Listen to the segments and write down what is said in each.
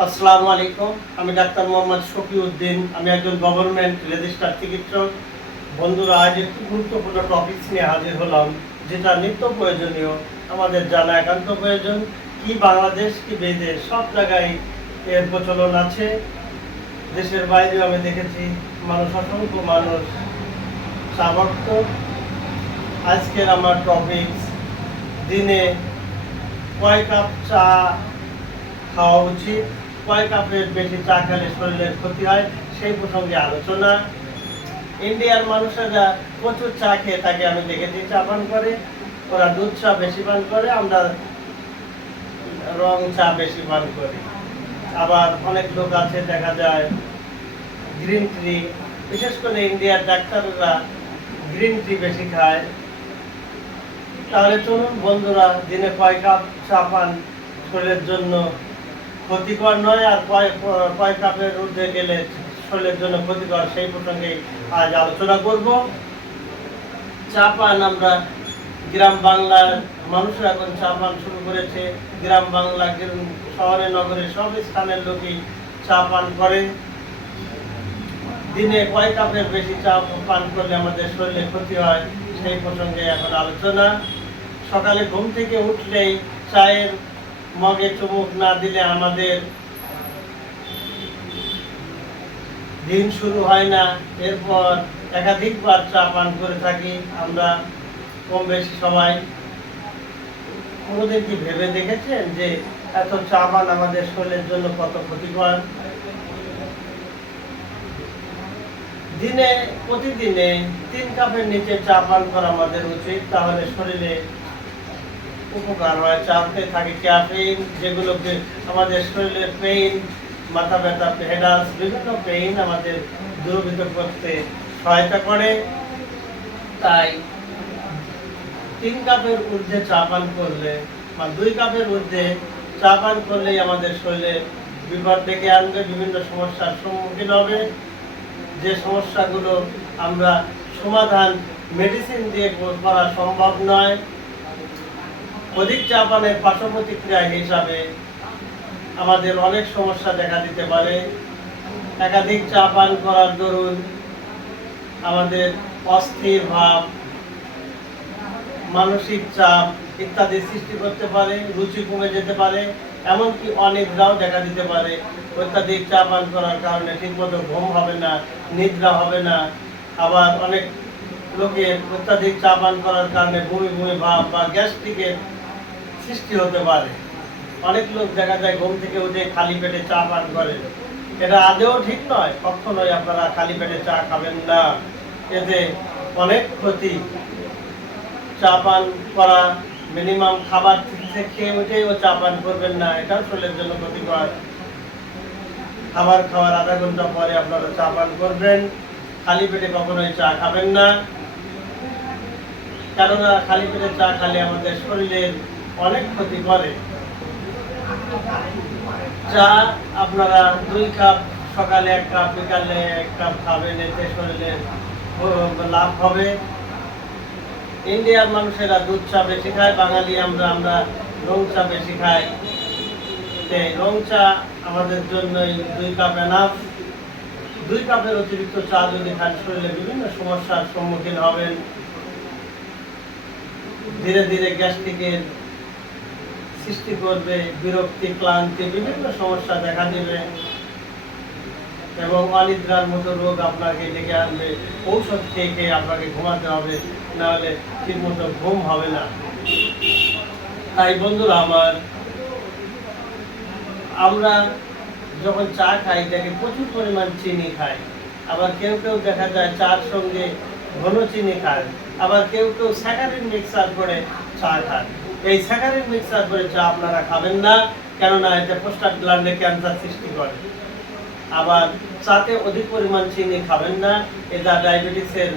আসসালামু আলাইকুম। আমি ডাক্তার মোহাম্মদ শফিউদ্দিন। আমি একজন গভর্নমেন্ট রেজিস্টার্ড চিকিৎসক। বন্ধুরা, আজ একটি গুরুত্বপূর্ণ টপিকস নিয়ে হাজির হলাম, যেটা নিত্য প্রয়োজনীয়, আমাদের জানা একান্ত প্রয়োজন। কি বাংলাদেশ কি বিদেশ, সব জায়গায় এর প্রচলন আছে। দেশের বাইরেও আমি দেখেছি অসংখ্য মানুষ চা ভক্ত। আজকের আমার টপিকস, দিনে কয় কাপ চা খাওয়া উচিত, কয় কাপের বেশি চা খেলে শরীরের ক্ষতি হয়, সেই প্রসঙ্গে আলোচনা। ইন্ডিয়ার মানুষেরা প্রচুর চা খেয়ে থাকে, আমি দেখেছি চা পান করে। ওরা দুধ চা বেশি পান করে, আমরা রং চা বেশি পান করি। আবার অনেক লোক আছে দেখা যায় গ্রিন টি, বিশেষ করে ইন্ডিয়ার ডাক্তাররা গ্রিন টি বেশি খায়। তাহলে চলুন বন্ধুরা, দিনে কয় কাপ চা পান শরীরের জন্য ক্ষতিকর নয়, আর কয় কাপের ঊর্ধ্বে গেলে শরীরের জন্য ক্ষতিকর, সেই প্রসঙ্গে আজ আলোচনা করব। চা পান আমরা গ্রাম বাংলার মানুষরা এখন চা পান শুরু করেছে। গ্রাম বাংলা, শহরে নগরে সব স্থানের লোকই চা পান করে। দিনে কয় কাপের বেশি চা পান করলে আমাদের শরীরে ক্ষতি হয়, সেই প্রসঙ্গে এখন আলোচনা। সকালে ঘুম থেকে উঠলেই চায়ের মগে চুমুক না দিলে আমাদের দিন শুরু হয় না। এরপর একাধিকবার চা পান করে থাকি আমরা, কম বেশি সবাই। কোনোদিন কি ভেবে দেখেছেন যে এত চা পান আমাদের শরীরের জন্য কত ক্ষতিকর? প্রতিদিনে 3 কাপের নিচে চা পান করা আমাদের উচিত, তাহলে শরীরে উপকার হয়। চাতে থাকে ক্যাফেইন, যেগুলোকে আমাদের শরীরের পেইন, মাথা ব্যথা, হেডাস, বিভিন্ন পেইন আমাদের দূরীভূত করতে সহায়তা করে। তাই 3 কাপের ঊর্ধ্বে চা পান করলে বা 2 কাপের ঊর্ধ্বে চা পান করলেই আমাদের শরীরে বিপদ ডেকে আনবে, বিভিন্ন সমস্যার সম্মুখীন হবে। যে সমস্যাগুলো আমরা সমাধান মেডিসিন দিয়ে করা সম্ভব নয়। অধিক চা পানের পার্শ্ব প্রতিক্রিয়া হিসাবে আমাদের অনেক সমস্যা দেখা দিতে পারে। একাধিক চা পান করার দরুন আমাদের অস্থির ভাব, মানসিক চাপ ইত্যাদি সৃষ্টি করতে পারে, রুচি কমে যেতে পারে, এমনকি অনিদ্রাও দেখা দিতে পারে। অত্যাধিক চা পান করার কারণে ঠিকমতো ঘুম হবে না, নিদ্রা হবে না। আবার অনেক লোকের অত্যাধিক চা পান করার কারণে বমি বমি ভাব বা গ্যাস্ট্রিকের সৃষ্টি হতে পারে। অনেক লোক দেখা যায় ঘুম থেকে উঠে খালি পেটে চা পান করে। এটা আদৌ ঠিক নয়, কখনোই আপনারা খালি পেটে চা খাবেন না, এতে অনেক ক্ষতি। চা পান করা মিনিমাম খাবার খেয়ে উঠেই ও চা পান করবেন না, এটাও শরীরের জন্য ক্ষতিকর। খাবার খাওয়ার আধা ঘন্টা পরে আপনারা চা পান করবেন। খালি পেটে কখনোই চা খাবেন না, কেননা খালি পেটে চা খেলে আমাদের শরীরের অনেক ক্ষতি করে। চা আপনারা 2 কাপ, সকালে 1 কাপ, বিকালে 1 কাপ খাবেন, এতে শরীরের লাভ হবে। ইন্ডিয়ার মানুষেরা দুধ চা বেশি খায়, বাঙালি আমরা রং চা বেশি খাই। রং চা আমাদের জন্য 2 কাপ এনাফ। 2 কাপের অতিরিক্ত চা যদি খান শরীরে বিভিন্ন সমস্যার সম্মুখীন হবেন। ধীরে ধীরে গ্যাস্ট্রিকের সৃষ্টি করবে, বিরক্তি, ক্লান্তি, বিভিন্ন সমস্যা দেখা দেবে এবং অনিদ্রার মতো রোগ আপনাকে ডেকে আনবে। ঔষধ খেয়ে খেয়ে আপনাকে ঘুমাতে হবে, নাহলে ঠিক মতো ঘুম হবে না। তাই বন্ধুরা আমার, আমরা যখন চা খাই দেখে প্রচুর পরিমাণ চিনি খাই। আবার কেউ কেউ দেখা যায় চার সঙ্গে ঘন চিনি খায়। আবার কেউ কেউ স্যাকারিন মিক্সার করে চা খায়। এই স্যাকারিন মিক্সার করে চা আপনারা খাবেন না, কেননা এতে প্রস্টাট গ্ল্যান্ডে ক্যান্সার সৃষ্টি করে। আবার চাতে অধিক পরিমাণ চিনি খাবেন না, এটা ডায়াবেটিসের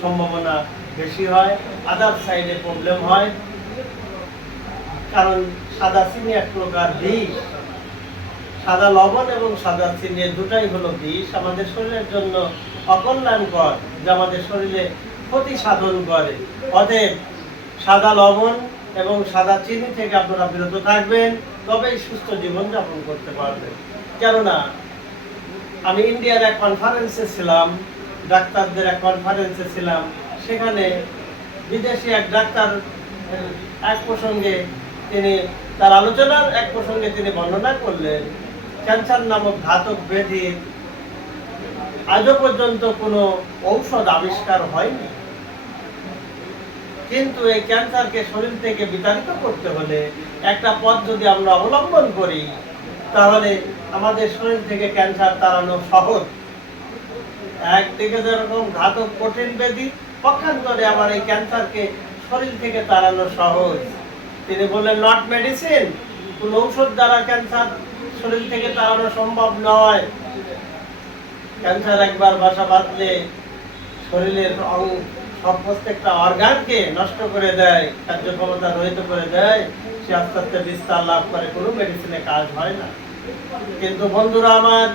সম্ভাবনা বেশি হয়, আদার সাইডে প্রবলেম হয়। কারণ সাদা চিনি এক প্রকার বিষ। সাদা লবণ এবং সাদা চিনি দুটাই হলো বিষ, আমাদের শরীরের জন্য অকল্যাণকর, যা আমাদের শরীরে ক্ষতি সাধন করে। অতএব সাদা লবণ এবং সাদা চিনি থেকে আপনারা বিরত থাকবেন, তবেই সুস্থ জীবনযাপন করতে পারবেন। কেননা আমি ইন্ডিয়ার এক কনফারেন্সে ছিলাম, ডাক্তারদের এক কনফারেন্সে ছিলাম। সেখানে বিদেশি এক ডাক্তার এক প্রসঙ্গে তিনি তার আলোচনার এক প্রসঙ্গে তিনি বর্ণনা করলেন, ক্যান্সার নামক ঘাতক ব্যাধির আজও পর্যন্ত কোনো ঔষধ আবিষ্কার হয়নি, কিন্তু এই ক্যান্সারকে শরীর থেকে বিতাড়িত করতে হলে একটা পথ যদি আমরা অবলম্বন করি, তাহলে আমাদের শরীর থেকে ক্যান্সার তাড়ানো সহজ। একদিকে যেরকম ঘাতক কঠিন ব্যাধি, পক্ষান্তরে আবার এই ক্যান্সারকে শরীর থেকে তাড়ানো সহজ। তিনি বললেন, নট মেডিসিন, কোন ঔষধ দ্বারা ক্যান্সার শরীর থেকে তাড়ানো সম্ভব নয়। ক্যান্সার একবার বাসা বাঁধলে শরীরের সব প্রত্যেকটা অর্গানকে নষ্ট করে দেয়, কার্যক্ষমতা রহিত করে দেয়, সে আস্তে আস্তে বিস্তার লাভ করে, কোনো মেডিসিনে কাজ হয় না। কিন্তু বন্ধুরা আমার,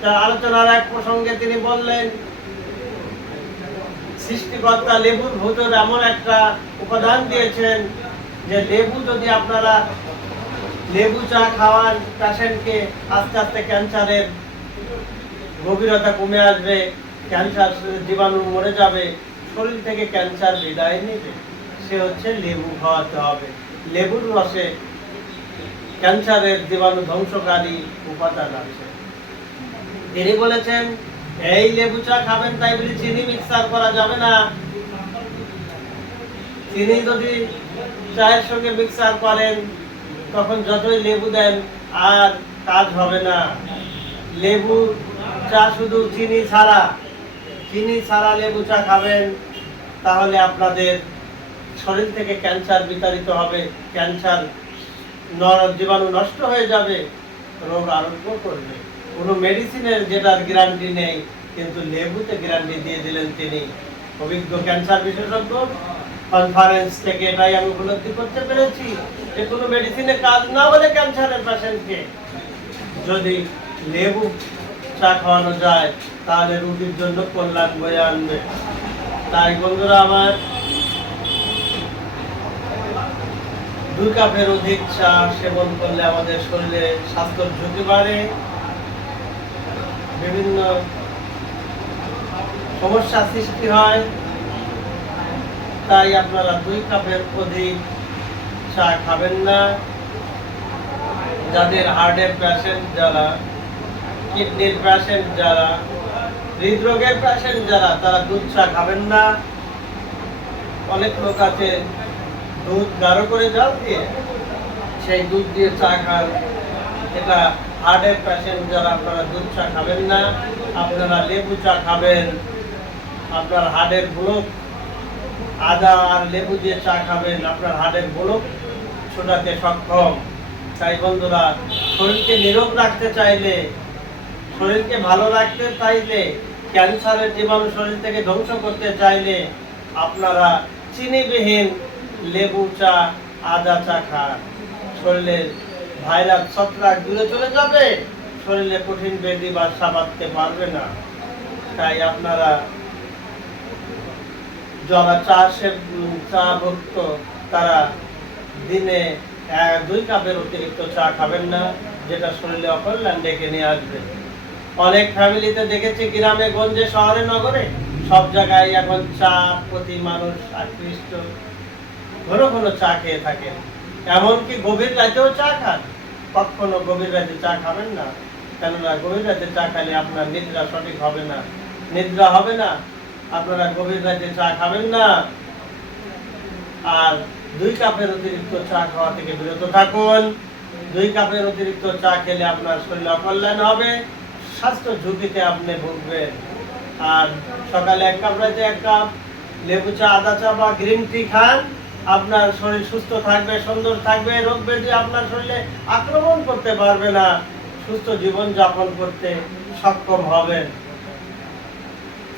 তার আলোচনার এক প্রসঙ্গে তিনি বললেন, সৃষ্টিকর্তা লেবুর ভিতরে এমন একটা উপাদান দিয়েছেন যে লেবু যদি আপনারা লেবু চা খাওয়ান পেশেন্টকে, আস্তে আস্তে ক্যান্সারের গভীরতা কমে আসবে, ক্যান্সার জীবাণু মরে যাবে, শরীর থেকে ক্যান্সার বিদায় নেবে। সে হচ্ছে লেবু খাওয়াতে হবে। লেবুর রসে ক্যান্সারের জীবাণু ধ্বংসকারী উপাদান আছে। তিনি বলেছেন, এই লেবু চা খাবেন তাই বলে চিনি মিক্সার করা যাবে না। চিনি যদি চায়ের সঙ্গে মিক্সার করেন, তখন যতই লেবু দেন আর কাজ হবে না। লেবু চা শুধু চিনি ছাড়া লেবু চা খাবেন, তাহলে আপনাদের শরীর থেকে ক্যান্সার বিতাড়িত হবে, ক্যান্সার জীবাণু নষ্ট হয়ে যাবে, রোগ আরোগ্য করবে। কোনো মেডিসিনের যেটার গ্যারান্টি নেই, কিন্তু লেবুতে গ্যারান্টি দিয়ে দিলেন তিনি। অভিজ্ঞ ক্যান্সার বিশেষজ্ঞ কনফারেন্স থেকে এটাই আমি উপলব্ধি করতে পেরেছি যে কোনো মেডিসিনে কাজ না হলে ক্যান্সারের পেশেন্টকে যদি লেবু চা খাওয়ানো যায়, তাহলে রোগীর জন্য কল্যাণ বয়ে আনবে। তাই বন্ধুরা আমার, 2 কাপের অধিক চা সেবন করলে আমাদের শরীরে স্বাস্থ্যের ঝুঁকি বাড়ে, বিভিন্ন সমস্যা সৃষ্টি হয়। তাই আপনারা 2 কাপের অধিক চা খাবেন না। যাদের হার্টের পেশেন্ট, যারা কিডনির পেশেন্ট, যারা হৃদরোগের পেশেন্ট, যারা তারা দুধ চা খাবেন না। অনেক লোক আছে দুধ গাঢ় করে জাল দিয়ে সেই দুধ দিয়ে চা খান, এটা হার্টের পেশেন্ট যারা, আপনারা দুধ চা খাবেন না। আপনারা লেবু চা খাবেন। আপনার হার্টের ব্লক, আদা আর লেবু দিয়ে চা খাবেন, আপনার হার্টের ব্লক ছোটাতে সক্ষম। তাই বন্ধুরা, শরীরকে নিরোগ রাখতে চাইলে, শরীরকে ভালো রাখতে চাইলে, ক্যান্সারের জীবাণু শরীর থেকে ধ্বংস করতে চাইলে আপনারা চিনিবিহীন লেবু চা, আদা চা খান। শরীরের ভাইরাস ছত্রাক দূরে চলে যাবে, শরীরে কঠিন ব্যাধি বাসা বাঁধতে পারবে না। তাই আপনারা যারা চা ভক্ত, তারা দিনে 2 কাপের অতিরিক্ত চা খাবেন না, যেটা শরীরে অকল্যাণ ডেকে নিয়ে আসবে। অনেক ফ্যামিলিতে দেখেছি, গ্রামে গঞ্জে শহরে নগরে সব জায়গায় এখন চা প্রতি মানুষ আকৃষ্ট, ঘন ঘন চা খেয়ে থাকেন। এমনকি গভীর রাতেও চা খান। কখনো গভীর রাতে চা খাবেন না, কেননা গভীর রাতে চা খেলে আপনার নিদ্রা সঠিক হবে না, নিদ্রা হবে না। আপনারা গভীর রাতে চা খাবেন না। আর 2 কাপের অতিরিক্ত চা খাওয়া থেকে বিরত থাকুন। 2 কাপের অতিরিক্ত চা খেলে আপনার শরীর অকল্যাণ হবে, স্বাস্থ্য ঝুঁকিতে আপনি ভুগবেন। আর সকালে 1 কাপ, রাতে 1 কাপ লেবু চা, আদা চা বা গ্রিন টি খান। আপনার শরীর সুস্থ থাকবে, সুন্দর থাকবে, রোগ ব্যাধি আপনার শরীরে আক্রমণ করতে পারবে না, সুস্থ জীবন যাপন করতে সক্ষম হবেন।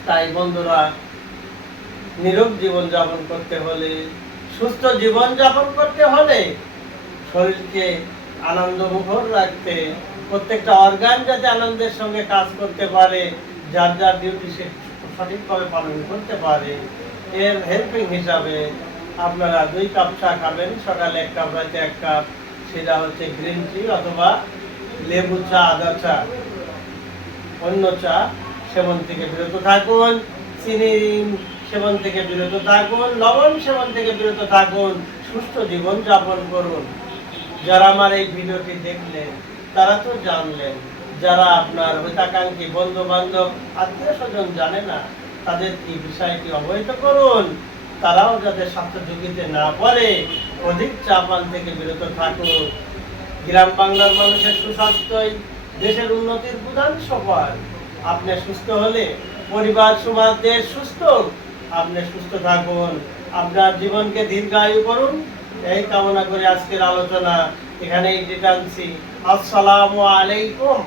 তাই বন্ধুরা, নিরোগ জীবন যাপন করতে হলে, সুস্থ জীবন যাপন করতে হলে, শরীরকে আনন্দমুখর রাখতে, প্রত্যেকটা অর্গান যাতে আনন্দের সঙ্গে কাজ করতে পারে, যার যার ডিউটি সে সঠিকভাবে পালন করতে পারে, এর হেল্পিং হিসাবে আপনারা 2 কাপ চা খাবেন, সকালে 1 কাপ, রাতে 1 কাপ। সেটা হচ্ছে গ্রিন টি অথবা লেবু চা, আদা চা। অন্য চা সেবন থেকে বিরত থাকুন, চিনি সেবন থেকে বিরত থাকুন, লবণ সেবন থেকে বিরত থাকুন, সুস্থ জীবন যাপন করুন। যারা আমার এই ভিডিওটি দেখলেন তারা তো জানলেন, যারা আপনার হিতাকাঙ্ক্ষী বন্ধু বান্ধব আত্মীয় স্বজন জানে না তাদের এই বিষয়টি অবহিত করুন, তারাও যাতে স্বাস্থ্য ঝুঁকিতে না পড়ে, অধিক চা পান থেকে বিরত থাকুন। গ্রাম বাংলার মানুষের সুস্বাস্থ্যই দেশের উন্নতির প্রধান সোপান। আপনি সুস্থ হলে পরিবার, সমাজ, দেশ সুস্থ। আপনি সুস্থ থাকুন, আপনার জীবনকে দীর্ঘায়ু করুন, এই কামনা করে আজকের আলোচনা এখানেই টানছি। আসসালামু আলাইকুম।